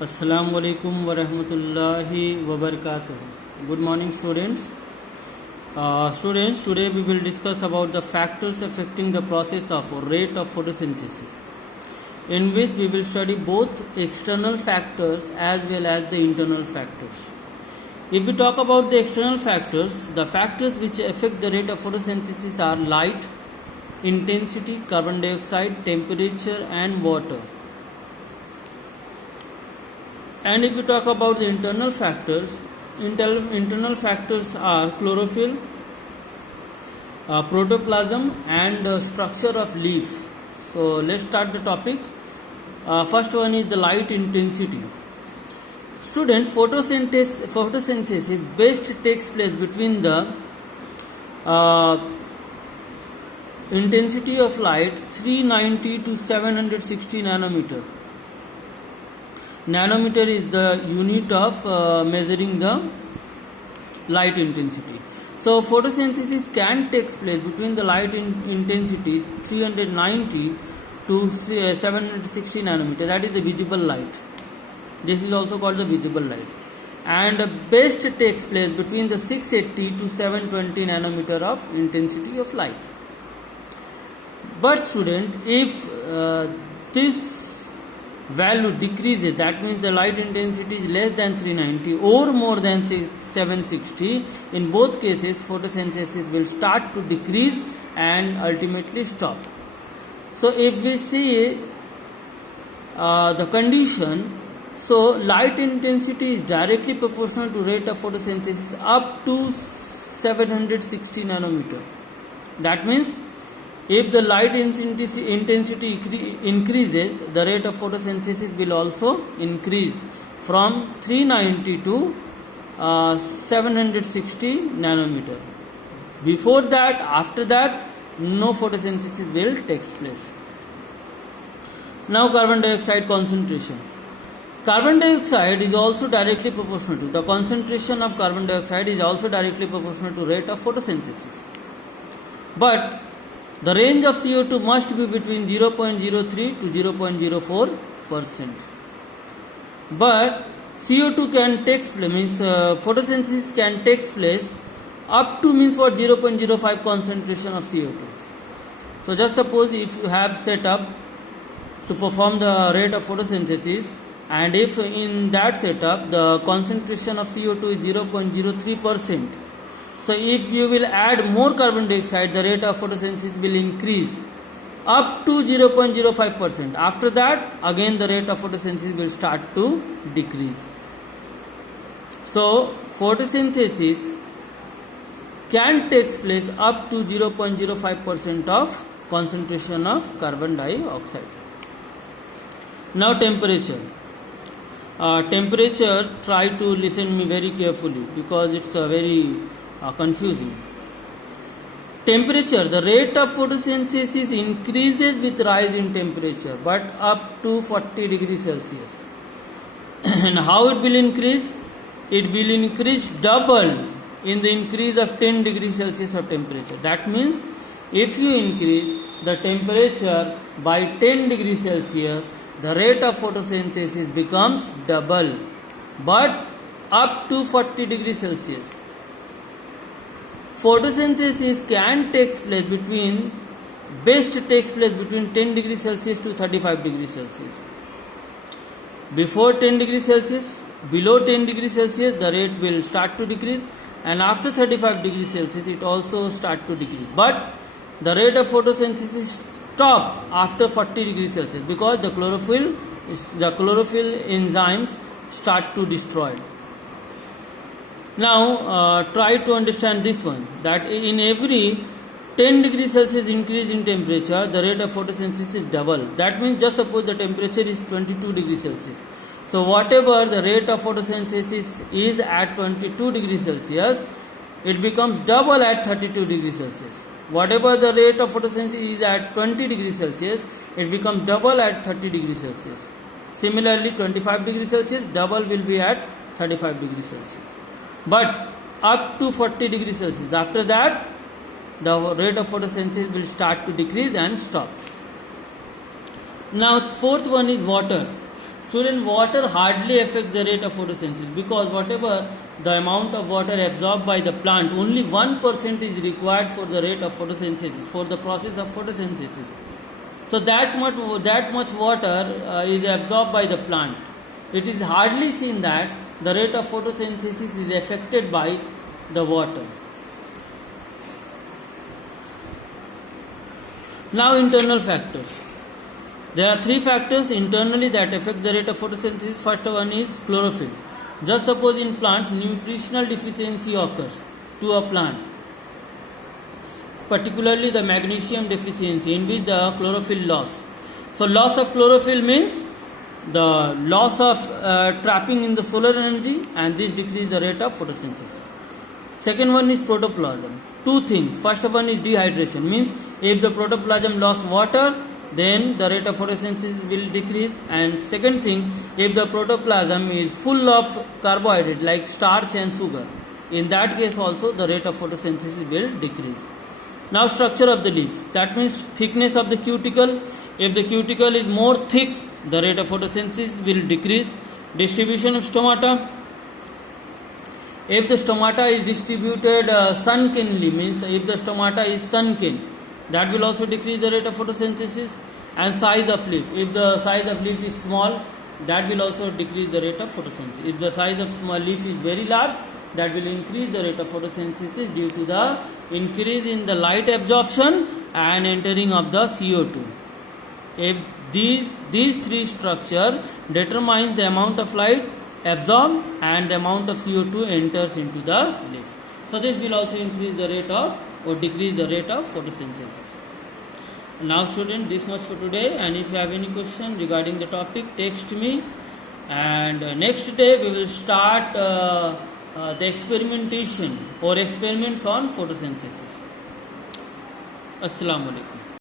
Assalamu alaikum wa rahmatullahi wa barakatuh. Good morning, students. Students, today we will discuss about the factors affecting the process of or rate of photosynthesis, in which we will study both external factors as well as the internal factors. If we talk about the external factors, the factors which affect the rate of photosynthesis are light, intensity, carbon dioxide, temperature and water. And if we talk about the internal factors, internal factors are chlorophyll, protoplasm and structure of leaf. So let's start the topic. First one is the light intensity. Student, photosynthesis best takes place between the intensity of light 390 to 760 nanometer. Nanometer is the unit of measuring the light intensity. So photosynthesis can take place between the light intensity 390 to 760 nanometer. That is the visible light. This is also called the visible light. And best takes place between the 680 to 720 nanometer of intensity of light. But student, if this value decreases, that means the light intensity is less than 390 or more than 760, in both cases photosynthesis will start to decrease and ultimately stop. So if we see the condition, so light intensity is directly proportional to rate of photosynthesis up to 760 nanometer. That means if the light intensity increases, the rate of photosynthesis will also increase from 390 to 760 nanometer. Before that, after that, no photosynthesis will take place. Now carbon dioxide concentration. Carbon dioxide is also directly proportional to, the concentration of carbon dioxide is also directly proportional to rate of photosynthesis. But the range of CO2 must be between 0.03 to 0.04%. But CO2 can take place, means photosynthesis can take place up to means what 0.05 concentration of CO2. So just suppose if you have set up to perform the rate of photosynthesis, and if in that setup the concentration of CO2 is 0.03%, so if you will add more carbon dioxide, the rate of photosynthesis will increase up to 0.05%. After that, again the rate of photosynthesis will start to decrease. So photosynthesis can take place up to 0.05% of concentration of carbon dioxide. Now temperature. Temperature, try to listen me very carefully because it's a very confusing. Temperature, the rate of photosynthesis increases with rise in temperature, but up to 40 degrees Celsius. And how it will increase? It will increase double in the increase of 10 degrees Celsius of temperature. That means if you increase the temperature by 10 degrees Celsius, the rate of photosynthesis becomes double, but up to 40 degrees Celsius. Photosynthesis can take place between, best takes place between 10 degrees Celsius to 35 degrees Celsius. Before 10 degrees Celsius, below 10 degrees Celsius, the rate will start to decrease, and after 35 degrees Celsius, it also start to decrease. But the rate of photosynthesis stop after 40 degrees Celsius because the chlorophyll enzymes start to destroy. Now try to understand this one, that in every 10 degrees Celsius increase in temperature, the rate of photosynthesis is double. That means just suppose the temperature is 22 degrees Celsius. So whatever the rate of photosynthesis is at 22 degrees Celsius, it becomes double at 32 degrees Celsius. Whatever the rate of photosynthesis is at 20 degrees Celsius, it becomes double at 30 degrees Celsius. Similarly, 25 degrees Celsius, double will be at 35 degrees Celsius. But up to 40 degrees Celsius. After that, the rate of photosynthesis will start to decrease and stop. Now, fourth one is water. Student, water hardly affects the rate of photosynthesis because whatever the amount of water absorbed by the plant, only 1% is required for the rate of photosynthesis, for the process of photosynthesis. So that much water is absorbed by the plant. It is hardly seen that the rate of photosynthesis is affected by the water. Now internal factors. There are three factors internally that affect the rate of photosynthesis. First one is chlorophyll. Just suppose in plant nutritional deficiency occurs to a plant, particularly the magnesium deficiency in which the chlorophyll loss. So loss of chlorophyll means the loss of trapping in the solar energy, and this decreases the rate of photosynthesis. Second one is protoplasm. Two things. First one is dehydration, means if the protoplasm lost water, then the rate of photosynthesis will decrease. And second thing, if the protoplasm is full of carbohydrate like starch and sugar, in that case also the rate of photosynthesis will decrease. Now structure of the leaves, that means thickness of the cuticle. If the cuticle is more thick, the rate of photosynthesis will decrease. Distribution of stomata. If the stomata is distributed sunkenly, means if the stomata is sunken, that will also decrease the rate of photosynthesis. And size of leaf. If the size of leaf is small, that will also decrease the rate of photosynthesis. If the size of small leaf is very large, that will increase the rate of photosynthesis due to the increase in the light absorption and entering of the CO2. If these three structures determine the amount of light absorbed and the amount of CO2 enters into the leaf. So this will also increase the rate of or decrease the rate of photosynthesis. Now student, this much for today, and if you have any question regarding the topic, text me, and next day we will start the experimentation or experiments on photosynthesis. Assalamu alaikum.